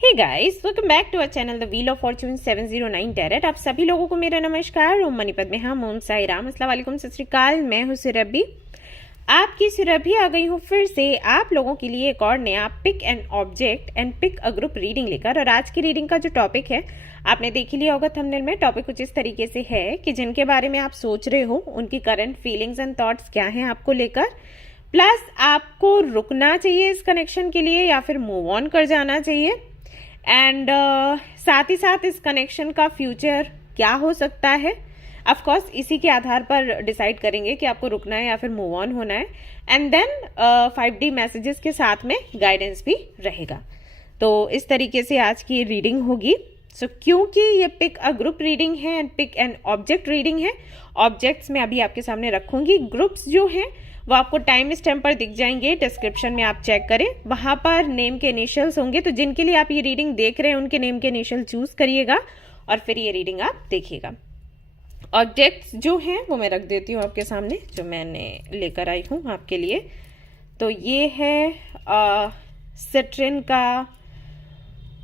Hey guys, welcome back to our channel the wheel of fortune 709 tarot. आप सभी लोगों को मेरा नमस्कार। ओम मणिपद में हम ओम साई राम, अस्सलाम वालेकुम, सत श्री अकाल। मैं हूँ सुरभि, आपकी सुरभि आ गई हूँ फिर से आप लोगों के लिए एक और नया pick an object and pick a group reading लेकर। और आज की रीडिंग का जो टॉपिक है आपने देख ही लिया होगा थंबनेल में। टॉपिक कुछ इस तरीके से है कि जिनके बारे में आप सोच रहे हो उनकी करंट फीलिंग्स एंड थॉट्स क्या हैं आपको लेकर, प्लस आपको रुकना चाहिए इस कनेक्शन के लिए या फिर मूव ऑन कर जाना चाहिए, एंड साथ ही साथ इस कनेक्शन का फ्यूचर क्या हो सकता है। ऑफ कोर्स इसी के आधार पर डिसाइड करेंगे कि आपको रुकना है या फिर मूव ऑन होना है। एंड देन 5D मैसेजेस के साथ में गाइडेंस भी रहेगा। तो इस तरीके से आज की रीडिंग होगी। सो क्योंकि ये पिक अ ग्रुप रीडिंग है and pick an object reading है, ऑब्जेक्ट्स मैं अभी आपके सामने रखूंगी। ग्रुप्स जो हैं वो आपको टाइम स्टैम्प पर दिख जाएंगे, डिस्क्रिप्शन में आप चेक करें, वहां पर नेम के इनिशियल्स होंगे। तो जिनके लिए आप ये रीडिंग देख रहे हैं उनके नेम के इनिशियल चूज करिएगा और फिर ये रीडिंग आप देखिएगा। ऑब्जेक्ट्स जो हैं वो मैं रख देती हूँ आपके सामने, जो मैंने लेकर आई हूँ आपके लिए। तो ये है सिट्रिन का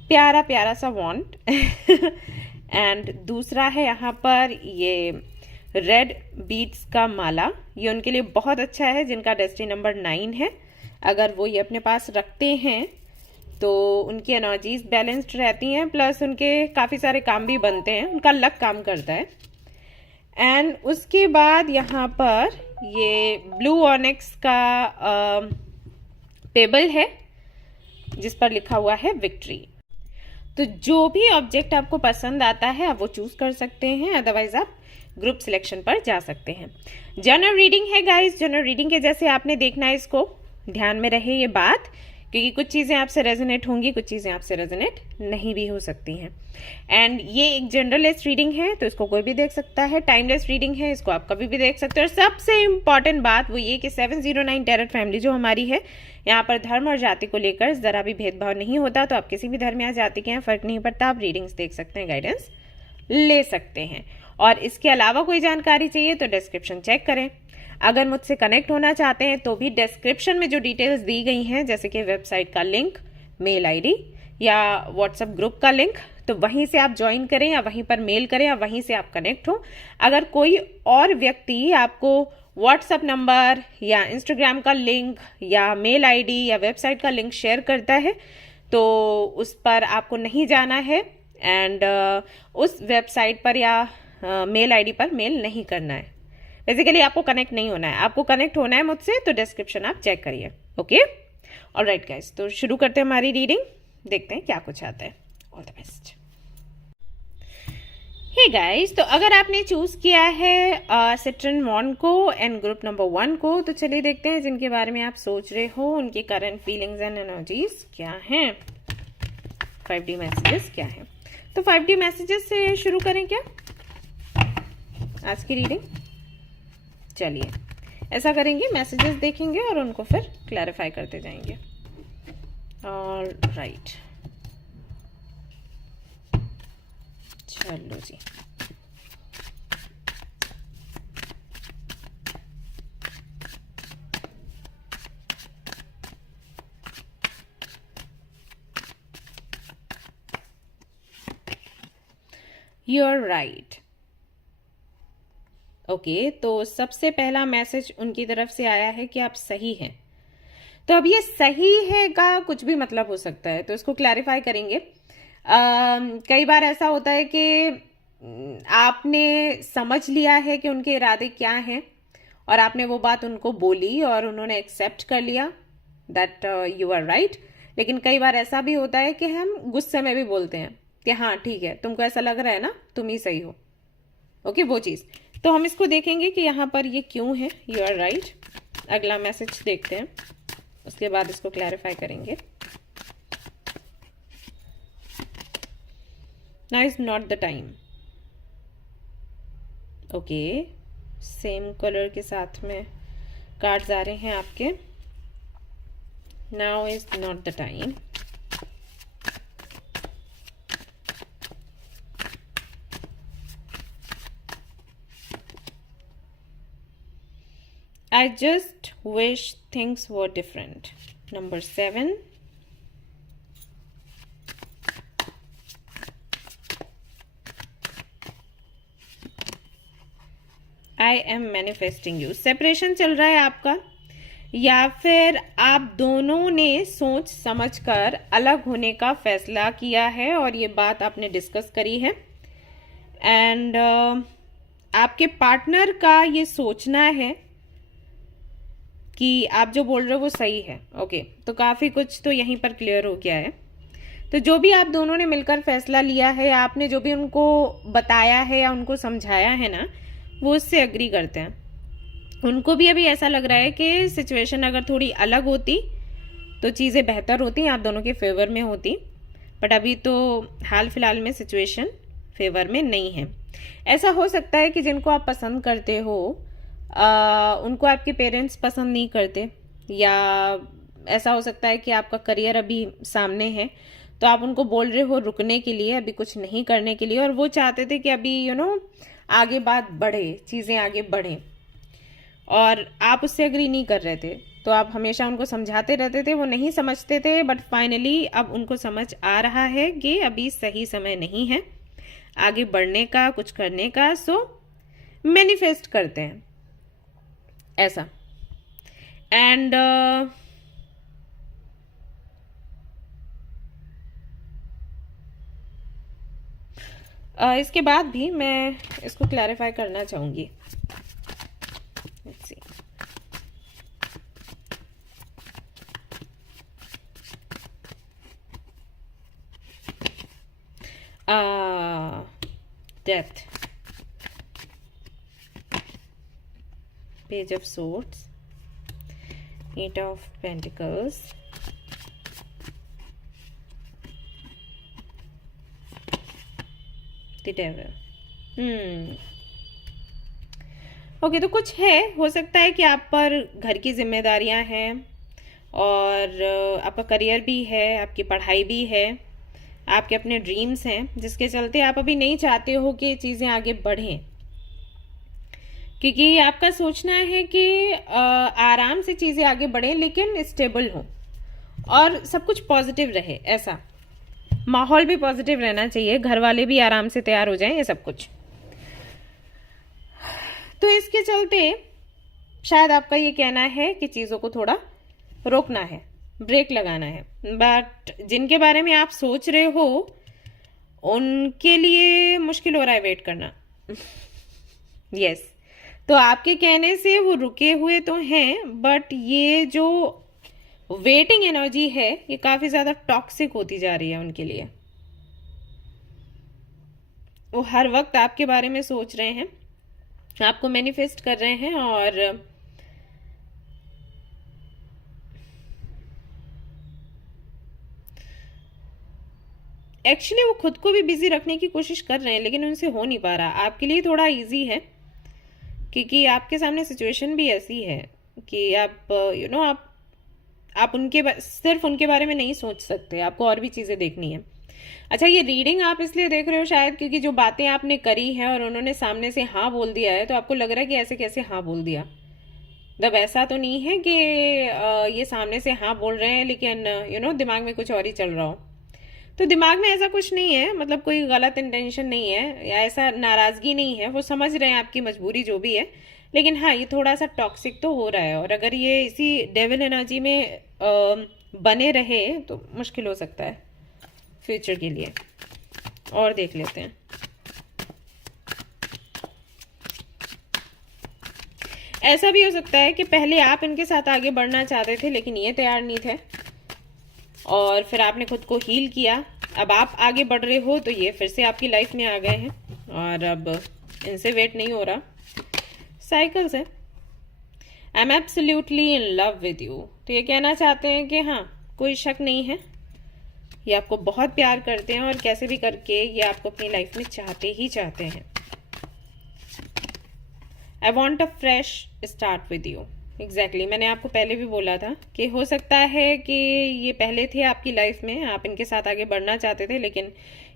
प्यारा प्यारा सा वॉन्ट एंड दूसरा है यहाँ पर ये रेड बीट्स का माला। ये उनके लिए बहुत अच्छा है जिनका डेस्टिनी नंबर 9 है। अगर वो ये अपने पास रखते हैं तो उनकी एनर्जीज बैलेंस्ड रहती हैं, प्लस उनके काफ़ी सारे काम भी बनते हैं, उनका लक काम करता है। एंड उसके बाद यहाँ पर ये ब्लू ऑनिक्स का पेबल है जिस पर लिखा हुआ है विक्ट्री। तो जो भी ऑब्जेक्ट आपको पसंद आता है आप वो चूज कर सकते हैं, अदरवाइज आप ग्रुप सिलेक्शन पर जा सकते हैं। जनरल रीडिंग है गाइस, जनरल रीडिंग के जैसे आपने देखना है, इसको ध्यान में रहे ये बात, क्योंकि कुछ चीज़ें आपसे रेजोनेट होंगी, कुछ चीज़ें आपसे रेजोनेट नहीं भी हो सकती हैं। एंड ये एक जनरलेस रीडिंग है तो इसको कोई भी देख सकता है, टाइमलेस रीडिंग है, इसको आप कभी भी देख सकते हो। और सबसे इंपॉर्टेंट बात वो ये कि 709 टैरेट फैमिली जो हमारी है, यहाँ पर धर्म और जाति को लेकर ज़रा भी भेदभाव नहीं होता। तो आप किसी भी धर्म या जाति के यहाँ फ़र्क नहीं पड़ता, आप रीडिंग्स देख सकते हैं, गाइडेंस ले सकते हैं। और इसके अलावा कोई जानकारी चाहिए तो डिस्क्रिप्शन चेक करें। अगर मुझसे कनेक्ट होना चाहते हैं तो भी डिस्क्रिप्शन में जो डिटेल्स दी गई हैं, जैसे कि वेबसाइट का लिंक, मेल आईडी या व्हाट्सएप ग्रुप का लिंक, तो वहीं से आप ज्वाइन करें या वहीं पर मेल करें या वहीं से आप कनेक्ट हो। अगर कोई और व्यक्ति आपको व्हाट्सएप नंबर या इंस्टाग्राम का लिंक या मेल आईडी या वेबसाइट का लिंक शेयर करता है तो उस पर आपको नहीं जाना है, एंड उस वेबसाइट पर या मेल आईडी पर मेल नहीं करना है। बेसिकली आपको कनेक्ट नहीं होना है, आपको कनेक्ट होना है मुझसे, तो डिस्क्रिप्शन आप चेक करिए। ओके, ऑलराइट गाइस, तो शुरू करते हैं हमारी रीडिंग, देखते हैं क्या कुछ आता है। All the best. Hey guys, तो अगर आपने चूज किया है सिट्रन वॉन्ड को एंड ग्रुप नंबर 1 को, तो चलिए देखते हैं जिनके बारे में आप सोच रहे हो उनकी करंट फीलिंग्स एंड एनर्जीज क्या हैं, 5D मैसेजेस क्या हैं। तो 5D मैसेजेस से शुरू करें क्या आज की रीडिंग? चलिए ऐसा करेंगे, मैसेजेस देखेंगे और उनको फिर क्लैरिफाई करते जाएंगे। ऑलराइट, चलो जी। You are right. ओके, तो सबसे पहला मैसेज उनकी तरफ से आया है कि आप सही हैं। तो अब ये सही है का कुछ भी मतलब हो सकता है, तो इसको क्लैरिफाई करेंगे। कई बार ऐसा होता है कि आपने समझ लिया है कि उनके इरादे क्या हैं और आपने वो बात उनको बोली और उन्होंने एक्सेप्ट कर लिया, दैट यू आर राइट। लेकिन कई बार ऐसा भी होता है कि हम गुस्से में भी बोलते हैं कि हाँ ठीक है, तुमको ऐसा लग रहा है ना, तुम ही सही हो। ओके, वो चीज़। तो हम इसको देखेंगे कि यहाँ पर ये क्यों है, यू आर राइट। अगला मैसेज देखते हैं, उसके बाद इसको क्लैरिफाई करेंगे। Now is not the time. Okay, same colour के साथ में कार्ड्स आ रहे हैं आपके। Now is not the time. I just wish things were different. Number 7. I am manifesting you. Separation चल रहा है आपका, या फिर आप दोनों ने सोच समझकर अलग होने का फैसला किया है और ये बात आपने डिस्कस करी है। एंड आपके पार्टनर का ये सोचना है कि आप जो बोल रहे हो वो सही है। ओके, तो काफ़ी कुछ तो यहीं पर क्लियर हो गया है। तो जो भी आप दोनों ने मिलकर फैसला लिया है, आपने जो भी उनको बताया है या उनको समझाया है ना, वो उससे एग्री करते हैं। उनको भी अभी ऐसा लग रहा है कि सिचुएशन अगर थोड़ी अलग होती तो चीज़ें बेहतर होती, आप दोनों के फेवर में होती, बट अभी तो हाल फिलहाल में सिचुएशन फेवर में नहीं है। ऐसा हो सकता है कि जिनको आप पसंद करते हो उनको आपके पेरेंट्स पसंद नहीं करते, या ऐसा हो सकता है कि आपका करियर अभी सामने है तो आप उनको बोल रहे हो रुकने के लिए, अभी कुछ नहीं करने के लिए, और वो चाहते थे कि अभी आगे बात बढ़े, चीज़ें आगे बढ़ें, और आप उससे एग्री नहीं कर रहे थे। तो आप हमेशा उनको समझाते रहते थे, वो नहीं समझते थे, बट फाइनली अब उनको समझ आ रहा है कि अभी सही समय नहीं है आगे बढ़ने का, कुछ करने का। सो मैनिफेस्ट करते हैं ऐसा। एंड इसके बाद भी मैं इसको क्लैरिफाई करना चाहूंगी। Let's see. Death, Page of Swords, Eight of Pentacles, The Devil. Okay, तो कुछ है, हो सकता है कि आप पर घर की जिम्मेदारियां हैं और आपका करियर भी है, आपकी पढ़ाई भी है, आपके अपने ड्रीम्स हैं, जिसके चलते आप अभी नहीं चाहते हो कि चीज़ें आगे बढ़ें, क्योंकि आपका सोचना है कि आराम से चीज़ें आगे बढ़ें लेकिन स्टेबल हो और सब कुछ पॉजिटिव रहे। ऐसा माहौल भी पॉजिटिव रहना चाहिए, घर वाले भी आराम से तैयार हो जाएं, ये सब कुछ। तो इसके चलते शायद आपका ये कहना है कि चीज़ों को थोड़ा रोकना है, ब्रेक लगाना है, बट जिनके बारे में आप सोच रहे हो उनके लिए मुश्किल हो रहा है वेट करना। यस तो आपके कहने से वो रुके हुए तो हैं, बट ये जो वेटिंग एनर्जी है ये काफ़ी ज़्यादा टॉक्सिक होती जा रही है उनके लिए। वो हर वक्त आपके बारे में सोच रहे हैं, आपको मैनिफेस्ट कर रहे हैं, और एक्चुअली वो खुद को भी बिजी रखने की कोशिश कर रहे हैं लेकिन उनसे हो नहीं पा रहा। आपके लिए थोड़ा इजी है क्योंकि आपके सामने सिचुएशन भी ऐसी है कि आप आप सिर्फ उनके बारे में नहीं सोच सकते, आपको और भी चीज़ें देखनी है। अच्छा, ये रीडिंग आप इसलिए देख रहे हो शायद क्योंकि जो बातें आपने करी है और उन्होंने सामने से हाँ बोल दिया है, तो आपको लग रहा है कि ऐसे कैसे हाँ बोल दिया। मतलब ऐसा तो नहीं है कि ये सामने से हाँ बोल रहे हैं लेकिन दिमाग में कुछ और ही चल रहा हो। तो दिमाग में ऐसा कुछ नहीं है, मतलब कोई गलत इंटेंशन नहीं है या ऐसा नाराज़गी नहीं है, वो समझ रहे हैं आपकी मजबूरी जो भी है, लेकिन हाँ ये थोड़ा सा टॉक्सिक तो हो रहा है। और अगर ये इसी डेविल एनर्जी में बने रहे तो मुश्किल हो सकता है फ्यूचर के लिए। और देख लेते हैं। ऐसा भी हो सकता है कि पहले आप इनके साथ आगे बढ़ना चाहते थे लेकिन ये तैयार नहीं थे, और फिर आपने खुद को हील किया, अब आप आगे बढ़ रहे हो तो ये फिर से आपकी लाइफ में आ गए हैं और अब इनसे वेट नहीं हो रहा। साइकिल्स है। I am absolutely in love with you. तो ये कहना चाहते हैं कि हाँ कोई शक नहीं है, ये आपको बहुत प्यार करते हैं और कैसे भी करके ये आपको अपनी लाइफ में चाहते ही चाहते हैं। I want a fresh start with you. Exactly, मैंने आपको पहले भी बोला था कि हो सकता है कि ये पहले थे आपकी लाइफ में, आप इनके साथ आगे बढ़ना चाहते थे लेकिन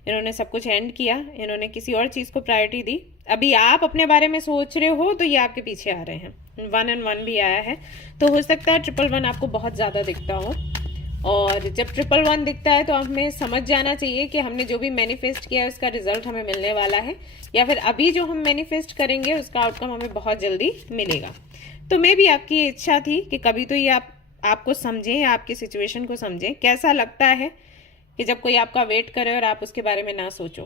इन्होंने सब कुछ एंड किया, इन्होंने किसी और चीज़ को प्रायोरिटी दी। अभी आप अपने बारे में सोच रहे हो तो ये आपके पीछे आ रहे हैं। 1 and 1 भी आया है, तो हो सकता है 111 आपको बहुत ज़्यादा दिखता हो, और जब 111 दिखता है तो हमें समझ जाना चाहिए कि हमने जो भी मैनिफेस्ट किया है उसका रिजल्ट हमें मिलने वाला है, या फिर अभी जो हम मैनिफेस्ट करेंगे उसका आउटकम हमें बहुत जल्दी मिलेगा। तो मे भी आपकी इच्छा थी कि कभी तो ये आपको समझें या आपकी सिचुएशन को समझें। कैसा लगता है कि जब कोई आपका वेट करे और आप उसके बारे में ना सोचो,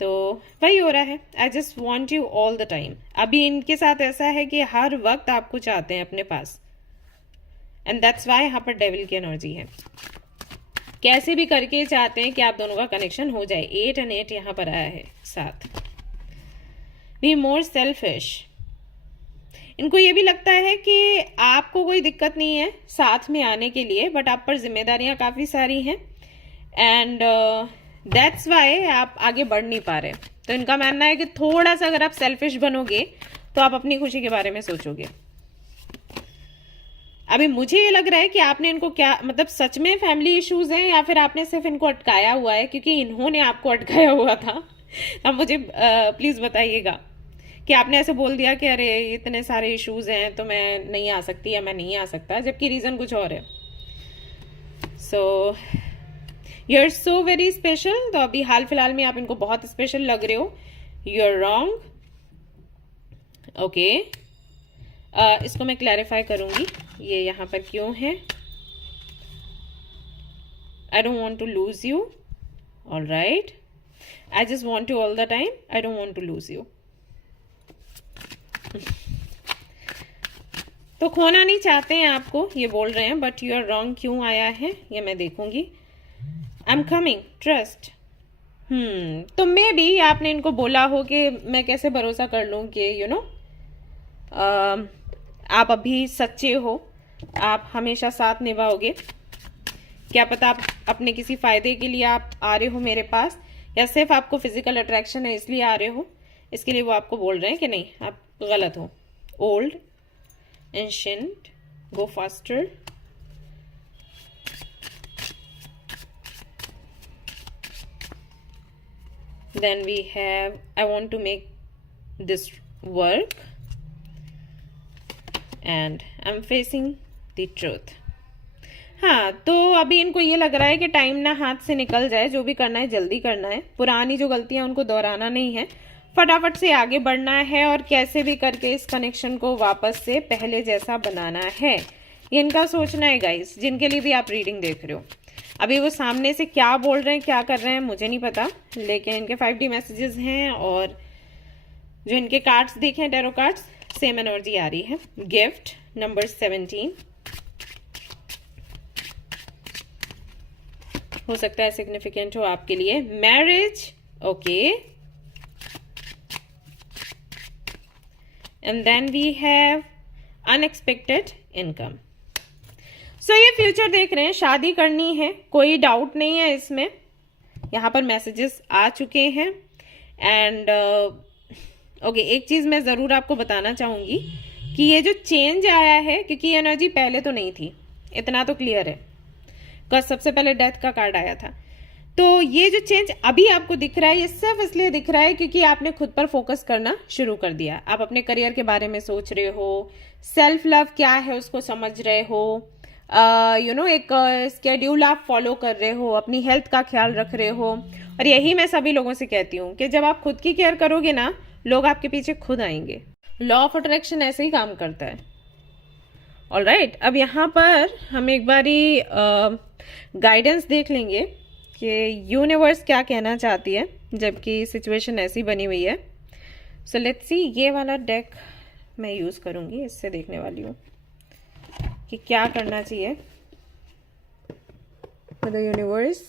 तो वही हो रहा है। आई just want you all the time. अभी इनके साथ ऐसा है कि हर वक्त आपको चाहते हैं अपने पास, एंड दैट्स वाई यहाँ पर डेविल की एनर्जी है। कैसे भी करके चाहते हैं कि आप दोनों का कनेक्शन हो जाए। 8 और 8 यहाँ पर आया है साथ। Be more selfish. इनको ये भी लगता है कि आपको कोई दिक्कत नहीं है साथ में आने के लिए, बट आप पर जिम्मेदारियां काफी सारी हैं, एंड दैट्स वाई आप आगे बढ़ नहीं पा रहे। तो इनका मानना है कि थोड़ा सा अगर आप सेल्फिश बनोगे तो आप अपनी खुशी के बारे में सोचोगे। अभी मुझे ये लग रहा है कि आपने इनको क्या, मतलब सच में फैमिली इश्यूज हैं या फिर आपने सिर्फ इनको अटकाया हुआ है, क्योंकि इन्होंने आपको अटकाया हुआ था। अब मुझे प्लीज बताइएगा कि आपने ऐसे बोल दिया कि अरे इतने सारे इश्यूज हैं तो मैं नहीं आ सकती या मैं नहीं आ सकता, जबकि रीजन कुछ और है। So you are so very special. तो अभी हाल फिलहाल में आप इनको बहुत स्पेशल लग रहे हो। You are wrong. ओके, इसको मैं क्लैरिफाई करूंगी ये यहाँ पर क्यों है। I don't want to lose you. All right, I just want you all the time. I don't want to lose you. तो खोना नहीं चाहते हैं आपको, ये बोल रहे हैं, बट यू आर रॉन्ग क्यों आया है ये मैं देखूंगी। I am coming, trust. तो मे बी आपने इनको बोला हो कि मैं कैसे भरोसा कर लूं कि यू नो आप अभी सच्चे हो, आप हमेशा साथ निभाओगे। क्या पता आप अपने किसी फायदे के लिए आप आ रहे हो मेरे पास, या सिर्फ आपको फिजिकल अट्रैक्शन है इसलिए आ रहे हो। इसके लिए वो आपको बोल रहे हैं कि नहीं, आप गलत हो। Old, ancient, go faster. Then we have, I want to make this work and I'm facing the truth. हाँ, तो अभी इनको ये लग रहा है कि टाइम ना हाथ से निकल जाए, जो भी करना है जल्दी करना है, पुरानी जो गलतियां उनको दोहराना नहीं है, फटाफट से आगे बढ़ना है और कैसे भी करके इस कनेक्शन को वापस से पहले जैसा बनाना है। ये इनका सोचना है गाइस, जिनके लिए भी आप रीडिंग देख रहे हो। अभी वो सामने से क्या बोल रहे हैं, क्या कर रहे हैं मुझे नहीं पता, लेकिन इनके 5D मैसेजेस हैं और जो इनके कार्ड्स देखे हैं, टैरो कार्ड्स, सेम एनर्जी आ रही है। गिफ्ट नंबर 17 हो सकता है सिग्निफिकेंट हो आपके लिए। Marriage, okay, and then we have unexpected income. So ये फ्यूचर देख रहे हैं, शादी करनी है, कोई डाउट नहीं है इसमें। यहाँ पर मैसेजेस आ चुके हैं एंड ओके, एक चीज मैं जरूर आपको बताना चाहूंगी कि ये जो चेंज आया है, क्योंकि ये एनर्जी पहले तो नहीं थी, इतना तो क्लियर है, बिकॉज सबसे पहले डेथ का कार्ड आया था। तो ये जो चेंज अभी आपको दिख रहा है, ये सिर्फ इसलिए दिख रहा है क्योंकि आपने खुद पर फोकस करना शुरू कर दिया। आप अपने करियर के बारे में सोच रहे हो, सेल्फ लव क्या है उसको समझ रहे हो, एक स्केड्यूल आप फॉलो कर रहे हो, अपनी हेल्थ का ख्याल रख रहे हो। और यही मैं सभी लोगों से कहती हूँ कि जब आप खुद की केयर करोगे ना, लोग आपके पीछे खुद आएंगे। लॉ ऑफ अट्रैक्शन ऐसे ही काम करता है। ऑलराइट, अब यहाँ पर हम एक बारी गाइडेंस देख लेंगे कि यूनिवर्स क्या कहना चाहती है जबकि सिचुएशन ऐसी बनी हुई है। सो लेट्स सी, ये वाला डेक मैं यूज करूंगी, इससे देखने वाली हूँ कि क्या करना चाहिए द यूनिवर्स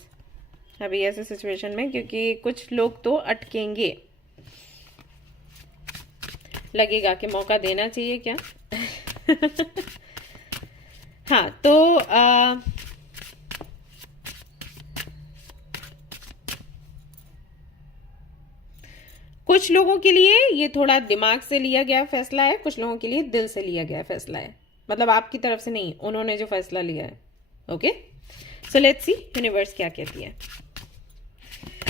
अभी ऐसे सिचुएशन में, क्योंकि कुछ लोग तो अटकेंगे। लगेगा कि मौका देना चाहिए क्या? हाँ, तो कुछ लोगों के लिए ये थोड़ा दिमाग से लिया गया फैसला है, कुछ लोगों के लिए दिल से लिया गया फैसला है। मतलब आपकी तरफ से नहीं, उन्होंने जो फैसला लिया है। Okay, so let's see universe क्या कहती है।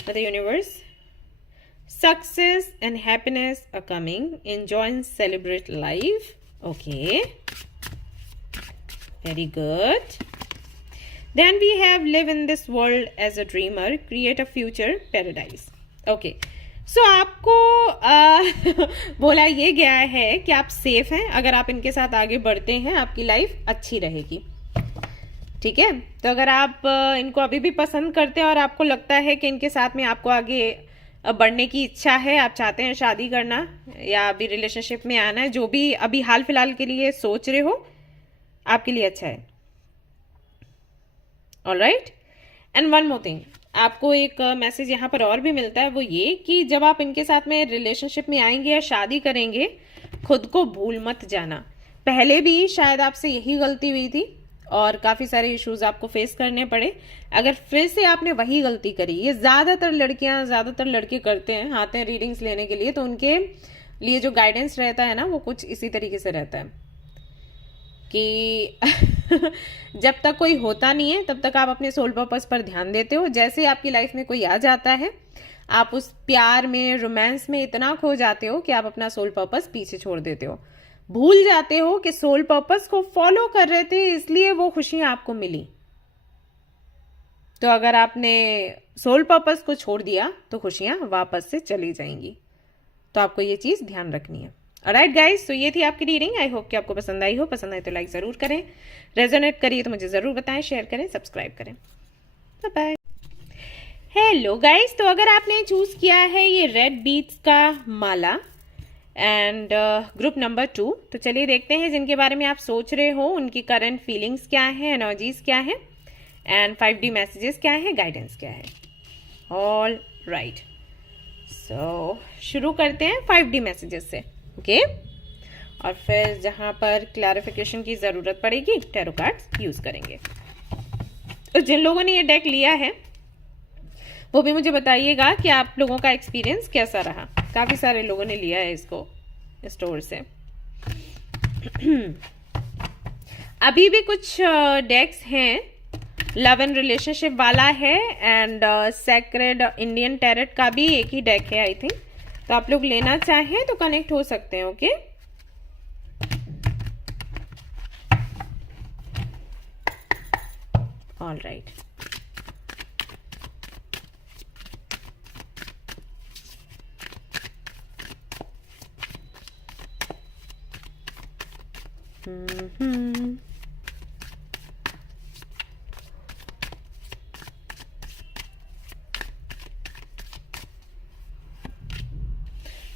The universe, success and happiness are coming, enjoy and celebrate life. Okay, very good. Then we have live in this world as a dreamer, create a future paradise. Okay. So आपको बोला ये गया है कि आप सेफ हैं, अगर आप इनके साथ आगे बढ़ते हैं आपकी लाइफ अच्छी रहेगी। ठीक है, तो अगर आप इनको अभी भी पसंद करते हैं और आपको लगता है कि इनके साथ में आपको आगे बढ़ने की इच्छा है, आप चाहते हैं शादी करना या अभी रिलेशनशिप में आना है, जो भी अभी हाल फिलहाल के लिए सोच रहे हो, आपके लिए अच्छा है। Alright, and one more thing, आपको एक मैसेज यहाँ पर और भी मिलता है, वो ये कि जब आप इनके साथ में रिलेशनशिप में आएंगे या शादी करेंगे, खुद को भूल मत जाना। पहले भी शायद आपसे यही गलती हुई थी और काफी सारे इश्यूज आपको फेस करने पड़े। अगर फिर से आपने वही गलती करी, ये ज्यादातर लड़कियां ज्यादातर लड़के करते हैं, आते हैं रीडिंग्स लेने के लिए, तो उनके लिए जो गाइडेंस रहता है ना, वो कुछ इसी तरीके से रहता है कि जब तक कोई होता नहीं है तब तक आप अपने सोल पर्पस पर ध्यान देते हो। जैसे ही आपकी लाइफ में कोई आ जाता है, आप उस प्यार में, रोमांस में इतना खो जाते हो कि आप अपना सोल पर्पस पीछे छोड़ देते हो, भूल जाते हो कि सोल पर्पस को फॉलो कर रहे थे, इसलिए वो खुशियां आपको मिली। तो अगर आपने सोल पर्पस को छोड़ दिया तो खुशियां वापस से चली जाएंगी। तो आपको ये चीज ध्यान रखनी है। ऑलराइट गाइस, तो ये थी आपकी रीडिंग। आई होप कि आपको पसंद आई हो। पसंद आए तो लाइक जरूर करें, रेजोनेट करिए तो मुझे जरूर बताएं, शेयर करें, सब्सक्राइब करें। Bye bye. हेलो गाइस, तो अगर आपने चूज किया है ये रेड बीट्स का माला एंड ग्रुप नंबर 2, तो चलिए देखते हैं जिनके बारे में आप सोच रहे हो उनकी करंट फीलिंग्स क्या है, एनर्जीज क्या है, एंड 5D मैसेजेस क्या है, गाइडेंस क्या है। ऑल राइट, सो शुरू करते हैं 5D मैसेजेस से। ओके, और फिर जहां पर क्लैरिफिकेशन की जरूरत पड़ेगी टैरो कार्ड्स यूज करेंगे। तो जिन लोगों ने ये डेक लिया है वो भी मुझे बताइएगा कि आप लोगों का एक्सपीरियंस कैसा रहा। काफी सारे लोगों ने लिया है इसको स्टोर से। अभी भी कुछ डेक्स हैं, लव एंड रिलेशनशिप वाला है एंड सेक्रेड इंडियन टैरेट का भी एक ही डेक है आई थिंक। तो आप लोग लेना चाहें तो कनेक्ट हो सकते हैं। Okay, all right.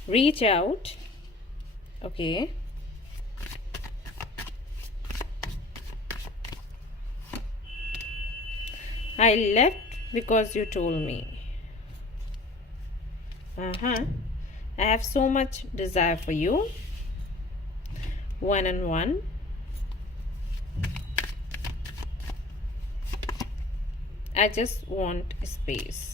Reach out. Okay. I left because you told me. I have so much desire for you. One-on-one. I just want space.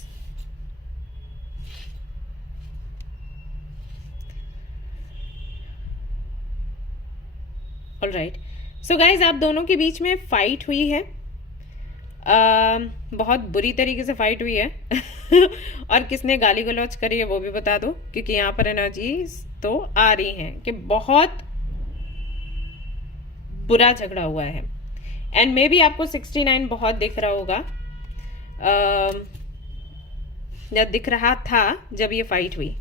Alright, so guys आप दोनों के बीच में फाइट हुई है, बहुत बुरी तरीके से फाइट हुई है और किसने गाली गलौज करी है वो भी बता दो, क्योंकि यहाँ पर एनर्जीज तो आ रही हैं कि बहुत बुरा झगड़ा हुआ है। एंड मे बी आपको 69 बहुत दिख रहा होगा, या दिख रहा था जब ये फाइट हुई।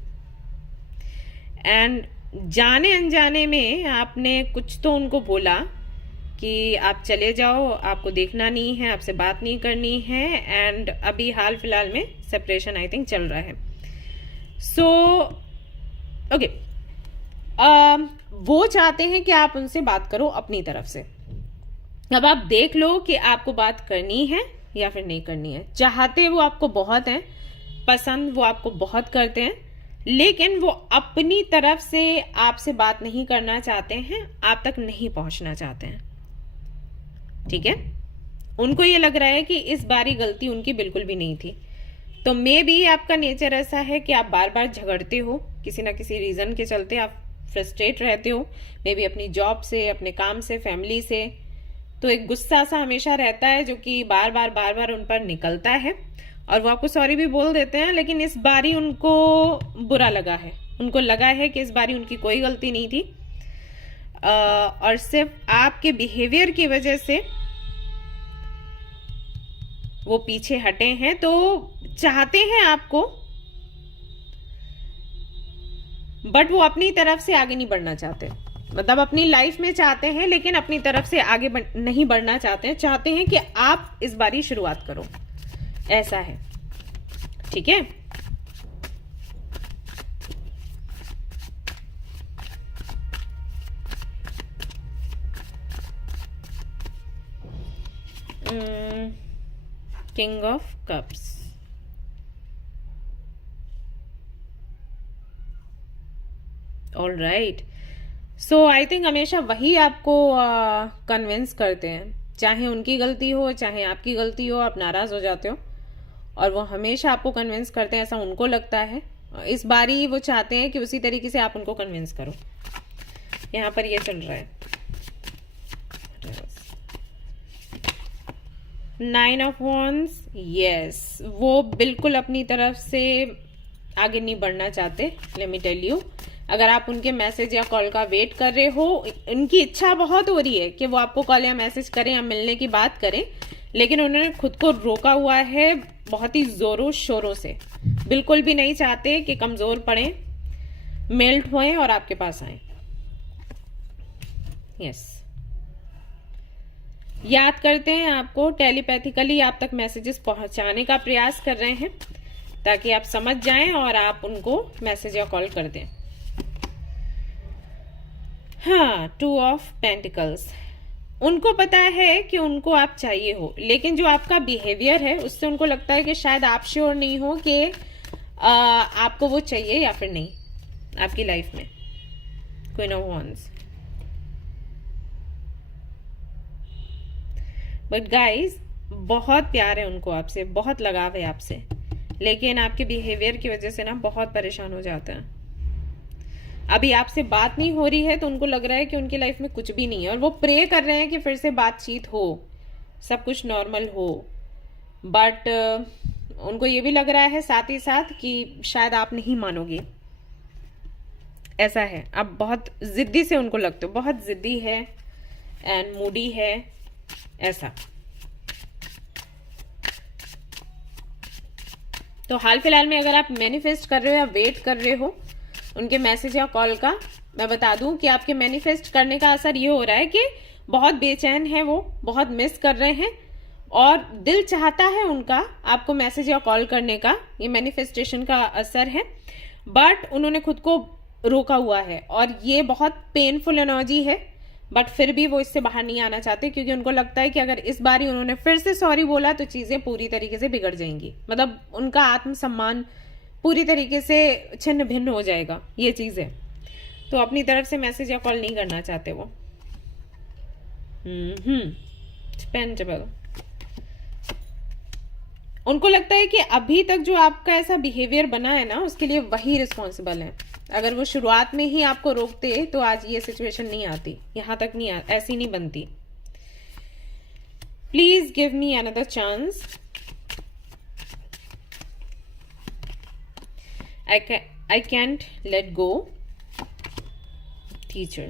एंड जाने अनजाने में आपने कुछ तो उनको बोला कि आप चले जाओ, आपको देखना नहीं है, आपसे बात नहीं करनी है। एंड अभी हाल फिलहाल में सेपरेशन आई थिंक चल रहा है। सो ओके, वो चाहते हैं कि आप उनसे बात करो अपनी तरफ से। अब आप देख लो कि आपको बात करनी है या फिर नहीं करनी है। चाहते वो आपको बहुत हैं, पसंद वो आपको बहुत करते हैं, लेकिन वो अपनी तरफ से आपसे बात नहीं करना चाहते हैं, आप तक नहीं पहुंचना चाहते हैं। ठीक है, उनको ये लग रहा है कि इस बारी गलती उनकी बिल्कुल भी नहीं थी। तो मे बी आपका नेचर ऐसा है कि आप बार बार झगड़ते हो, किसी ना किसी रीजन के चलते आप फ्रस्ट्रेट रहते हो, मे बी अपनी जॉब से, अपने काम से, फैमिली से। तो एक गुस्सा सा हमेशा रहता है जो कि बार बार उन पर निकलता है, और वो आपको सॉरी भी बोल देते हैं, लेकिन इस बारी उनको बुरा लगा है। उनको लगा है कि इस बारी उनकी कोई गलती नहीं थी और सिर्फ आपके बिहेवियर की वजह से वो पीछे हटे हैं, तो चाहते हैं आपको, बट वो अपनी तरफ से आगे नहीं बढ़ना चाहते। मतलब अपनी लाइफ में चाहते हैं लेकिन अपनी तरफ से आगे नहीं बढ़ना चाहते हैं। चाहते हैं कि आप इस बारी शुरुआत करो, ऐसा है। ठीक है, king of cups, all right. So I think हमेशा वही आपको कन्विंस करते हैं, चाहे उनकी गलती हो चाहे आपकी गलती हो, आप नाराज हो जाते हो और वो हमेशा आपको कन्विंस करते हैं, ऐसा उनको लगता है। इस बारी वो चाहते हैं कि उसी तरीके से आप उनको कन्विंस करो। यहाँ पर ये चल रहा है 9 ऑफ wands। यस, वो बिल्कुल अपनी तरफ से आगे नहीं बढ़ना चाहते। लेट मी टेल यू, अगर आप उनके मैसेज या कॉल का वेट कर रहे हो, उनकी इच्छा बहुत हो रही है कि वो आपको कॉल या मैसेज करें या मिलने की बात करें, लेकिन उन्होंने खुद को रोका हुआ है बहुत ही जोरों शोरों से। बिल्कुल भी नहीं चाहते कि कमजोर पड़े, मेल्ट हुए और आपके पास आए। यस, याद करते हैं आपको, टेलीपैथिकली आप तक मैसेजेस पहुंचाने का प्रयास कर रहे हैं ताकि आप समझ जाएं और आप उनको मैसेज या कॉल कर दें। हाँ, 2 ऑफ पेंटिकल्स, उनको पता है कि उनको आप चाहिए हो, लेकिन जो आपका बिहेवियर है उससे उनको लगता है कि शायद आप श्योर नहीं हो कि आपको वो चाहिए या फिर नहीं आपकी लाइफ में। Queen of wands. But guys, बहुत प्यार है उनको आपसे, बहुत लगाव है आपसे, लेकिन आपके बिहेवियर की वजह से ना बहुत परेशान हो जाते हैं। अभी आपसे बात नहीं हो रही है तो उनको लग रहा है कि उनकी लाइफ में कुछ भी नहीं है और वो प्रे कर रहे हैं कि फिर से बातचीत हो, सब कुछ नॉर्मल हो। बट उनको ये भी लग रहा है साथ ही साथ कि शायद आप नहीं मानोगे, ऐसा है। अब बहुत जिद्दी से उनको लगते हो, बहुत जिद्दी है एंड मूडी है, ऐसा। तो हाल फिलहाल में अगर आप मैनिफेस्ट कर रहे हो या वेट कर रहे हो उनके मैसेज या कॉल का, मैं बता दूं कि आपके मैनिफेस्ट करने का असर ये हो रहा है कि बहुत बेचैन है वो, बहुत मिस कर रहे हैं और दिल चाहता है उनका आपको मैसेज या कॉल करने का। ये मैनिफेस्टेशन का असर है, बट उन्होंने खुद को रोका हुआ है और ये बहुत पेनफुल एनर्जी है। बट फिर भी वो इससे बाहर नहीं आना चाहते क्योंकि उनको लगता है कि अगर इस बार ही उन्होंने फिर से सॉरी बोला तो चीजें पूरी तरीके से बिगड़ जाएंगी। मतलब उनका आत्मसम्मान पूरी तरीके से छिन्न भिन्न हो जाएगा, ये चीज है। तो अपनी तरफ से मैसेज या कॉल नहीं करना चाहते वो। पेंटेबल, उनको लगता है कि अभी तक जो आपका ऐसा बिहेवियर बना है ना, उसके लिए वही रिस्पॉन्सिबल है। अगर वो शुरुआत में ही आपको रोकते तो आज ये सिचुएशन नहीं आती, यहां तक नहीं ऐसी नहीं बनती। Please give me another chance. I can't let go. Teacher.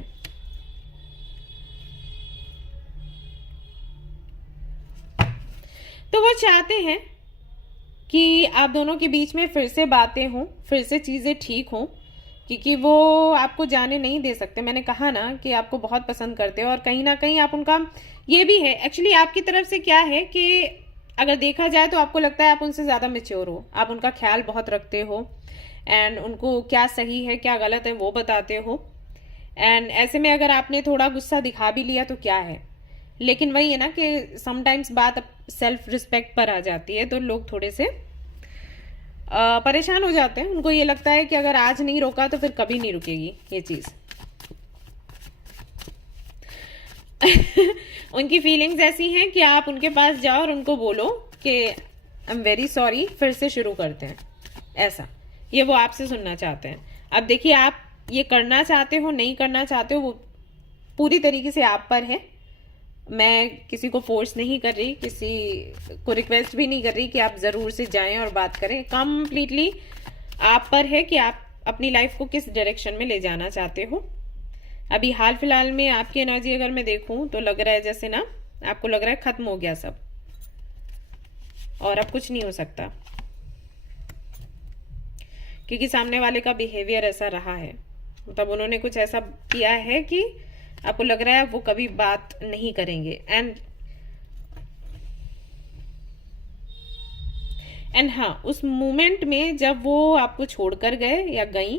तो वो चाहते हैं कि आप दोनों के बीच में फिर से बातें हों, फिर से चीजें ठीक हों, क्योंकि वो आपको जाने नहीं दे सकते। मैंने कहा ना कि आपको बहुत पसंद करते हो और कहीं ना कहीं आप उनका, ये भी है एक्चुअली आपकी तरफ से क्या है कि अगर देखा जाए तो आपको लगता है आप उनसे ज्यादा मैच्योर हो, आप उनका ख्याल बहुत रखते हो एंड उनको क्या सही है क्या गलत है वो बताते हो। एंड ऐसे में अगर आपने थोड़ा गुस्सा दिखा भी लिया तो क्या है, लेकिन वही है ना कि समटाइम्स बात सेल्फ रिस्पेक्ट पर आ जाती है तो लोग थोड़े से परेशान हो जाते हैं। उनको ये लगता है कि अगर आज नहीं रोका तो फिर कभी नहीं रुकेगी ये चीज। उनकी फीलिंग्स ऐसी हैं कि आप उनके पास जाओ और उनको बोलो कि आई एम वेरी सॉरी, फिर से शुरू करते हैं, ऐसा। ये वो आपसे सुनना चाहते हैं। अब देखिए, आप ये करना चाहते हो नहीं करना चाहते हो वो पूरी तरीके से आप पर है। मैं किसी को फोर्स नहीं कर रही, किसी को रिक्वेस्ट भी नहीं कर रही कि आप जरूर से जाएं और बात करें। कंप्लीटली आप पर है कि आप अपनी लाइफ को किस डायरेक्शन में ले जाना चाहते हो। अभी हाल फिलहाल में आपकी एनर्जी अगर मैं देखूं तो लग रहा है जैसे ना आपको लग रहा है खत्म हो गया सब, और अब कुछ नहीं हो सकता, क्योंकि सामने वाले का बिहेवियर ऐसा रहा है, मतलब उन्होंने कुछ ऐसा किया है कि आपको लग रहा है वो कभी बात नहीं करेंगे। एंड हाँ, उस मोमेंट में जब वो आपको छोड़कर गए या गई,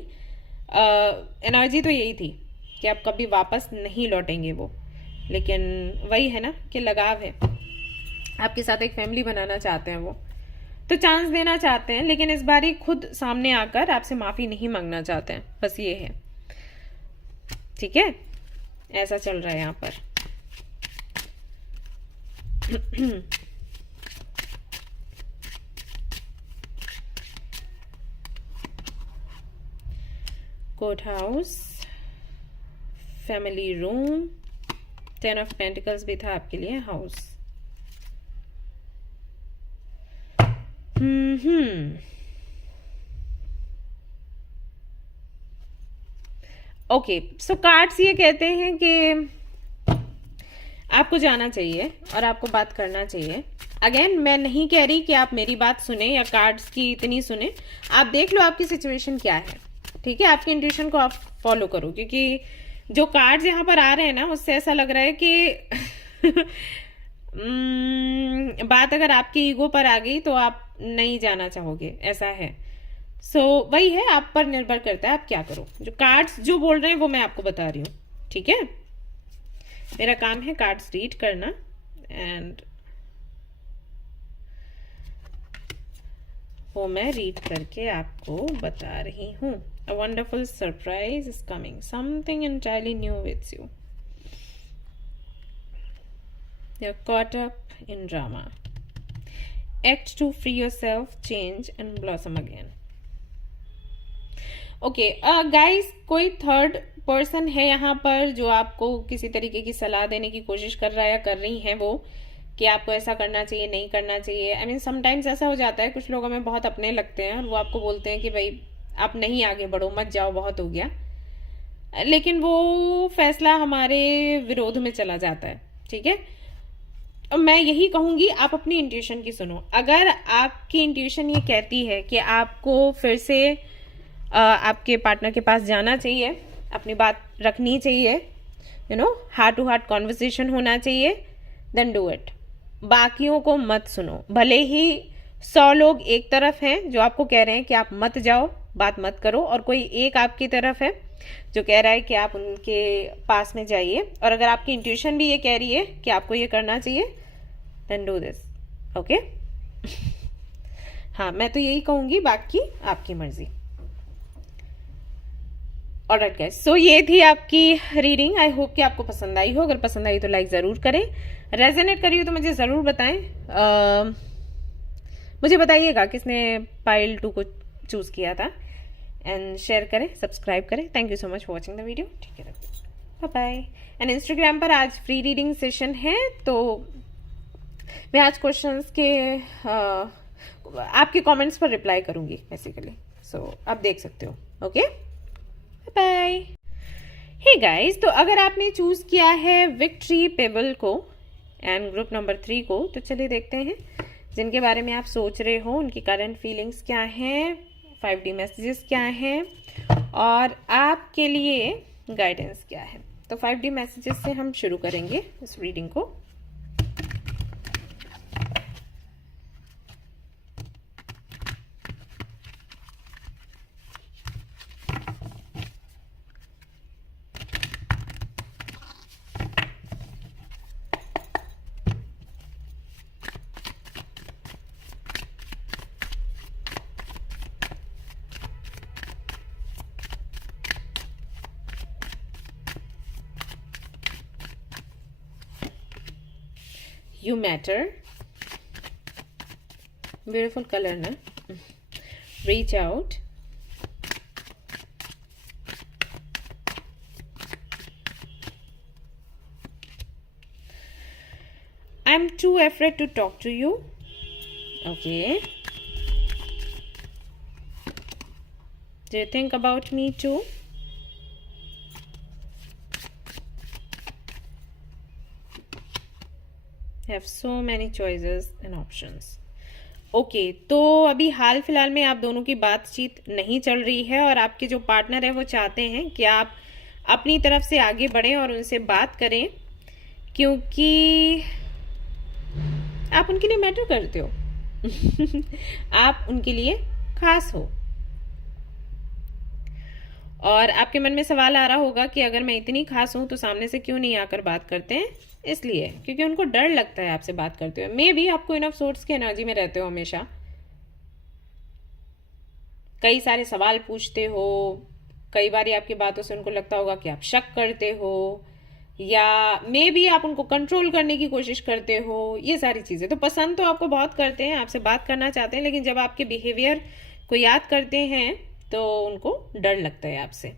एनर्जी तो यही थी कि आप कभी वापस नहीं लौटेंगे वो। लेकिन वही है ना कि लगाव है, आपके साथ एक फैमिली बनाना चाहते हैं वो, तो चांस देना चाहते हैं, लेकिन इस बार ही खुद सामने आकर आपसे माफी नहीं मांगना चाहते हैं, बस ये है। ठीक है, ऐसा चल रहा है यहाँ पर। Court house, family room, 10 of pentacles भी था आपके लिए, हाउस। ओके, सो कार्ड्स ये कहते हैं कि आपको जाना चाहिए और आपको बात करना चाहिए। अगेन, मैं नहीं कह रही कि आप मेरी बात सुने या कार्ड्स की इतनी सुने, आप देख लो आपकी सिचुएशन क्या है। ठीक है, आपकी इंट्यूशन को आप फॉलो करो, क्योंकि जो कार्ड्स यहाँ पर आ रहे हैं ना, उससे ऐसा लग रहा है कि बात अगर आपकी ईगो पर आ गई तो आप नहीं जाना चाहोगे, ऐसा है। सो वही है, आप पर निर्भर करता है आप क्या करो। जो कार्ड्स जो बोल रहे हैं वो मैं आपको बता रही हूँ। ठीक है, मेरा काम है कार्ड्स रीड करना, एंड वो मैं रीड करके आपको बता रही हूँ। A wonderful surprise is coming. Something entirely new with you. You're caught up in drama. Act to free yourself, change and blossom again. Okay guys, कोई थर्ड पर्सन है यहाँ पर जो आपको किसी तरीके की सलाह देने की कोशिश कर रहा है या कर रही है वो, कि आपको ऐसा करना चाहिए, नहीं करना चाहिए। आई मीन समटाइम्स ऐसा हो जाता है, कुछ लोग हमें बहुत अपने लगते हैं और वो आपको बोलते हैं कि भाई आप नहीं आगे बढ़ो, मत जाओ, बहुत हो गया, लेकिन वो फैसला हमारे विरोध में चला जाता है। ठीक है, मैं यही कहूंगी आप अपनी इंट्यूशन की सुनो। अगर आपकी इंट्यूशन ये कहती है कि आपको फिर से आपके पार्टनर के पास जाना चाहिए, अपनी बात रखनी चाहिए, you know, heart to heart conversation होना चाहिए, देन डू इट। बाकियों को मत सुनो, भले ही 100 लोग एक तरफ हैं जो आपको कह रहे हैं कि आप मत जाओ, बात मत करो, और कोई एक आपकी तरफ है जो कह रहा है कि आप उनके पास में जाइए। और अगर आपकी इंट्यूशन भी ये कह रही है कि आपको ये करना चाहिए, देन डू दिस। ओके, हाँ, मैं तो यही कहूंगी, बाकी आपकी मर्जी। ऑलराइट गाइस, सो ये थी आपकी रीडिंग। आई होप कि आपको पसंद आई हो। अगर पसंद आई तो लाइक ज़रूर करें, रेजोनेट करी हो तो मुझे ज़रूर बताएं। मुझे बताइएगा किसने पाइल 2 को चूज़ किया था, एंड शेयर करें, सब्सक्राइब करें। Thank you so much for watching the video. ठीक है, बाय बाय। एंड इंस्टाग्राम पर आज फ्री रीडिंग सेशन है, तो मैं आज क्वेश्चंस के आपके कमेंट्स पर रिप्लाई करूंगी बेसिकली, सो आप देख सकते हो। Okay, bye. हे गाइस, तो अगर आपने चूज किया है विक्ट्री पेबल को एंड ग्रुप नंबर 3 को, तो चलिए देखते हैं जिनके बारे में आप सोच रहे हो उनकी करंट फीलिंग्स क्या हैं, 5D मैसेजेस क्या हैं, और आपके लिए गाइडेंस क्या है। तो 5D मैसेजेस से हम शुरू करेंगे इस रीडिंग को। You matter. Beautiful color, na? Reach out. I'm too afraid to talk to you. Okay. Do you think about me too? Have so many choices and options. Okay, तो अभी हाल फिलहाल में आप दोनों की बातचीत नहीं चल रही है और आपके जो पार्टनर है वो चाहते हैं कि आप अपनी तरफ से आगे बढ़ें और उनसे बात करें, क्योंकि आप उनके लिए मैटर करते हो। आप उनके लिए खास हो। और आपके मन में सवाल आ रहा होगा कि अगर मैं इतनी खास हूं तो सामने से क्यों नहीं आकर बात करते हैं। इसलिए क्योंकि उनको डर लगता है आपसे बात करते हुए। मे भी आपको इनफ सोर्स की एनर्जी में रहते हो, हमेशा कई सारे सवाल पूछते हो, कई बार आपकी बातों से उनको लगता होगा कि आप शक करते हो, या मे भी आप उनको कंट्रोल करने की कोशिश करते हो। ये सारी चीजें तो पसंद तो आपको बहुत करते हैं, आपसे बात करना चाहते हैं, लेकिन जब आपके बिहेवियर को याद करते हैं तो उनको डर लगता है आपसे।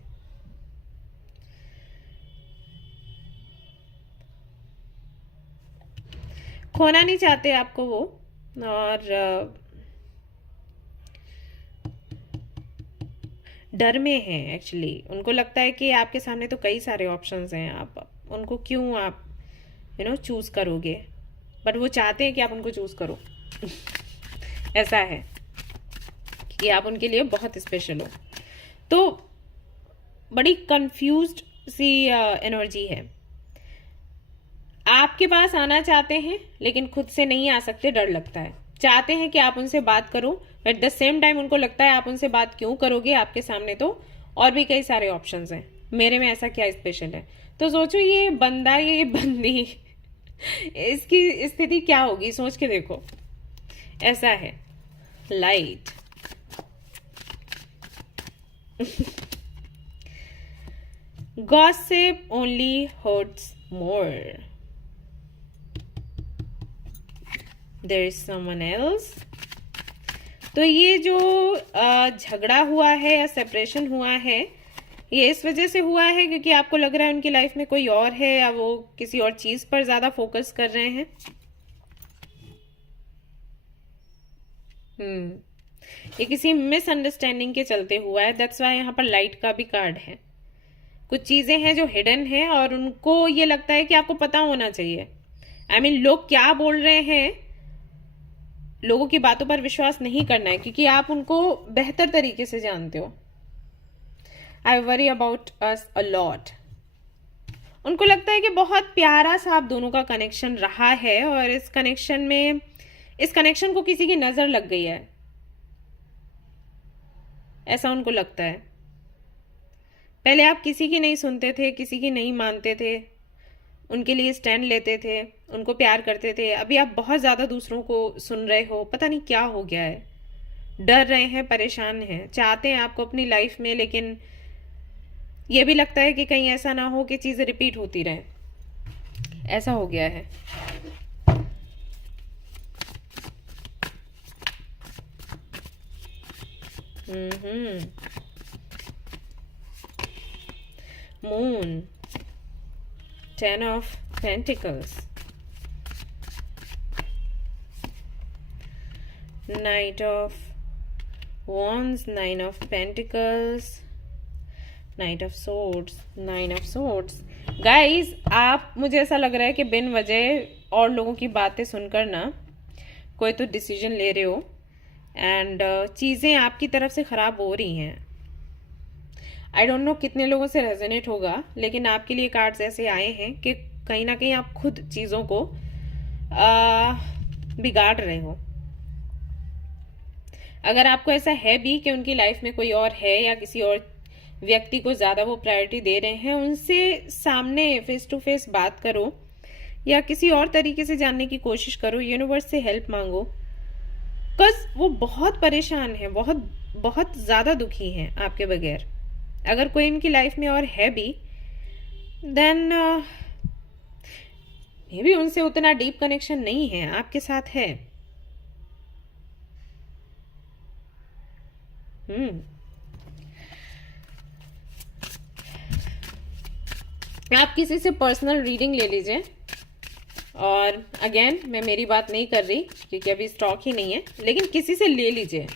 खोना नहीं चाहते आपको वो, और डर में हैं एक्चुअली। उनको लगता है कि आपके सामने तो कई सारे ऑप्शंस हैं, आप उनको क्यों आप चूज करोगे, बट वो चाहते हैं कि आप उनको चूज करो। ऐसा है कि आप उनके लिए बहुत स्पेशल हो। तो बड़ी कंफ्यूज्ड सी एनर्जी है। आपके पास आना चाहते हैं लेकिन खुद से नहीं आ सकते, डर लगता है। चाहते हैं कि आप उनसे बात करो, एट द सेम टाइम उनको लगता है आप उनसे बात क्यों करोगे, आपके सामने तो और भी कई सारे ऑप्शंस हैं, मेरे में ऐसा क्या स्पेशल है। तो सोचो ये बंदा, ये बंदी, इसकी स्थिति क्या होगी, सोच के देखो। ऐसा है light. Gossip only hurts more. There is someone else. तो ये जो झगड़ा हुआ है या सेपरेशन हुआ है, ये इस वजह से हुआ है क्योंकि आपको लग रहा है उनकी लाइफ में कोई और है, या वो किसी और चीज पर ज्यादा फोकस कर रहे हैं। ये किसी मिसअंडरस्टैंडिंग के चलते हुआ है। दैट्स वाई यहाँ पर लाइट का भी कार्ड है। कुछ चीजें हैं जो हिडन है और उनको ये लगता है कि आपको पता होना चाहिए। I mean, लोग क्या बोल रहे हैं, लोगों की बातों पर विश्वास नहीं करना है क्योंकि आप उनको बेहतर तरीके से जानते हो। I worry about us a lot. उनको लगता है कि बहुत प्यारा सा आप दोनों का कनेक्शन रहा है और इस कनेक्शन को किसी की नजर लग गई है, ऐसा उनको लगता है। पहले आप किसी की नहीं सुनते थे, किसी की नहीं मानते थे, उनके लिए स्टैंड लेते थे, उनको प्यार करते थे। अभी आप बहुत ज्यादा दूसरों को सुन रहे हो, पता नहीं क्या हो गया है। डर रहे हैं, परेशान हैं, चाहते हैं आपको अपनी लाइफ में, लेकिन ये भी लगता है कि कहीं ऐसा ना हो कि चीजें रिपीट होती रहे। ऐसा हो गया है। Moon, 10 of Pentacles, Knight of Wands, 9 of Pentacles, Knight of Swords, 9 of Swords. Guys, आप, मुझे ऐसा लग रहा है कि बिन वजह और लोगों की बातें सुनकर ना कोई तो डिसीजन ले रहे हो एंड चीजें आपकी तरफ से खराब हो रही हैं। आई डोंट नो कितने लोगों से रेजोनेट होगा, लेकिन आपके लिए कार्ड्स ऐसे आए हैं कि कहीं ना कहीं आप खुद चीजों को बिगाड़ रहे हो। अगर आपको ऐसा है भी कि उनकी लाइफ में कोई और है या किसी और व्यक्ति को ज्यादा वो प्रायोरिटी दे रहे हैं, उनसे सामने फेस टू फेस बात करो या किसी और तरीके से जानने की कोशिश करो, यूनिवर्स से हेल्प मांगो। बिकॉज वो बहुत परेशान है, बहुत बहुत ज्यादा दुखी हैं आपके बगैर। अगर कोई इनकी लाइफ में और है भी, देन मे बी उनसे उतना डीप कनेक्शन नहीं है, आपके साथ है। आप किसी से पर्सनल रीडिंग ले लीजिए। और अगेन मैं मेरी बात नहीं कर रही क्योंकि अभी स्टॉक ही नहीं है, लेकिन किसी से ले लीजिए,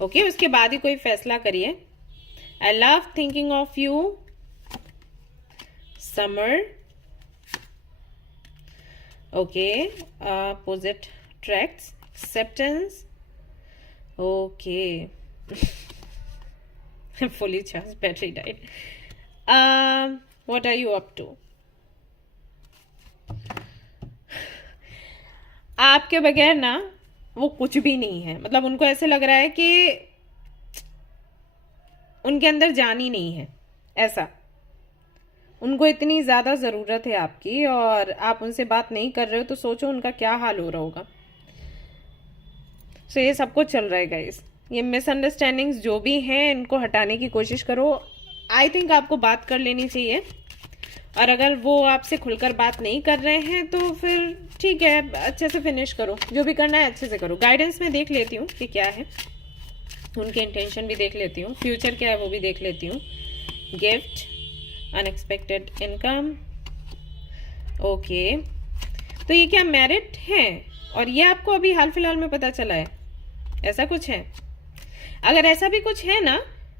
ओके? उसके बाद ही कोई फैसला करिए। I love thinking of you, Summer. Okay, opposite tracks, acceptance, okay fully charged, battery died. What are you up to? आपके बगैर ना वो कुछ भी नहीं है। मतलब उनको ऐसे लग रहा है कि उनके अंदर जान ही नहीं है, ऐसा। उनको इतनी ज़्यादा ज़रूरत है आपकी और आप उनसे बात नहीं कर रहे हो, तो सोचो उनका क्या हाल हो रहा होगा। सो ये सब कुछ चल रहा है गाइस। ये मिसअंडरस्टैंडिंग्स जो भी हैं इनको हटाने की कोशिश करो। आई थिंक आपको बात कर लेनी चाहिए, और अगर वो आपसे खुलकर बात नहीं कर रहे हैं तो फिर ठीक है, अच्छे से फिनिश करो। जो भी करना है अच्छे से करो। गाइडेंस में देख लेती हूँ कि क्या है, उनके इंटेंशन भी देख लेती हूँ, फ्यूचर क्या है वो भी देख लेती हूँ। Gift, unexpected income, okay. तो ये क्या मैरिड है और ये आपको अभी हाल फिलहाल में पता चला है? ऐसा कुछ है? अगर ऐसा भी कुछ है ना,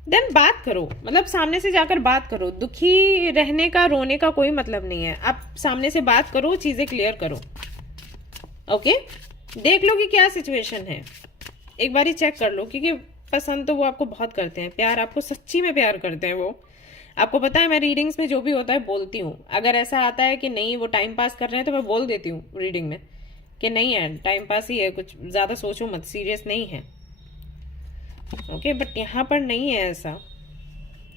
देन बात करो। मतलब सामने से जाकर बात करो। दुखी रहने का, रोने का कोई मतलब नहीं है। आप सामने से बात करो, चीजें क्लियर करो। ओके, देख लो कि क्या सिचुएशन है, एक बार ही चेक कर लो। क्योंकि पसंद तो वो आपको बहुत करते हैं, प्यार आपको सच्ची में प्यार करते हैं वो। आपको पता है मैं रीडिंग्स में जो भी होता है बोलती हूँ। अगर ऐसा आता है कि नहीं वो टाइम पास कर रहे हैं तो मैं बोल देती हूँ रीडिंग में कि नहीं है, टाइम पास ही है, कुछ ज्यादा सोचो मत, सीरियस नहीं है। ओके, बट यहाँ पर नहीं है ऐसा।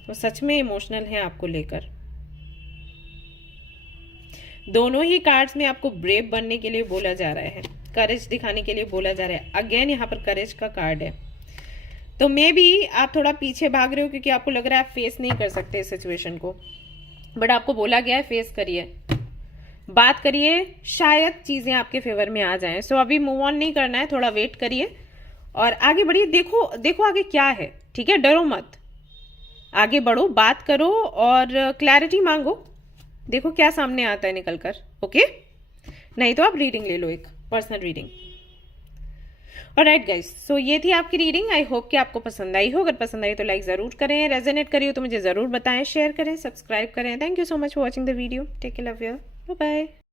वो सच में इमोशनल है आपको लेकर। दोनों ही कार्ड्स में आपको ब्रेव बनने के लिए बोला जा रहा है, करेज दिखाने के लिए बोला जा रहा है। अगेन यहाँ पर करेज का कार्ड है। तो मे बी आप थोड़ा पीछे भाग रहे हो क्योंकि आपको लग रहा है आप फेस नहीं कर सकते इस सिचुएशन को, बट आपको बोला गया है फेस करिए, बात करिए, शायद चीजें आपके फेवर में आ जाएं। सो अभी मूव ऑन नहीं करना है, थोड़ा वेट करिए और आगे बढ़िए। देखो देखो आगे क्या है, ठीक है? डरो मत, आगे बढ़ो, बात करो और क्लैरिटी मांगो। देखो क्या सामने आता है निकल कर। ओके, नहीं तो आप रीडिंग ले लो, एक पर्सनल रीडिंग। ऑलराइट गाइस, सो ये थी आपकी रीडिंग। आई होप कि आपको पसंद आई हो। अगर पसंद आई तो लाइक जरूर करें, रेजोनेट करिए तो मुझे जरूर बताएं, शेयर करें, सब्सक्राइब करें। Thank you so much for watching the video. Take care, love you, bye bye.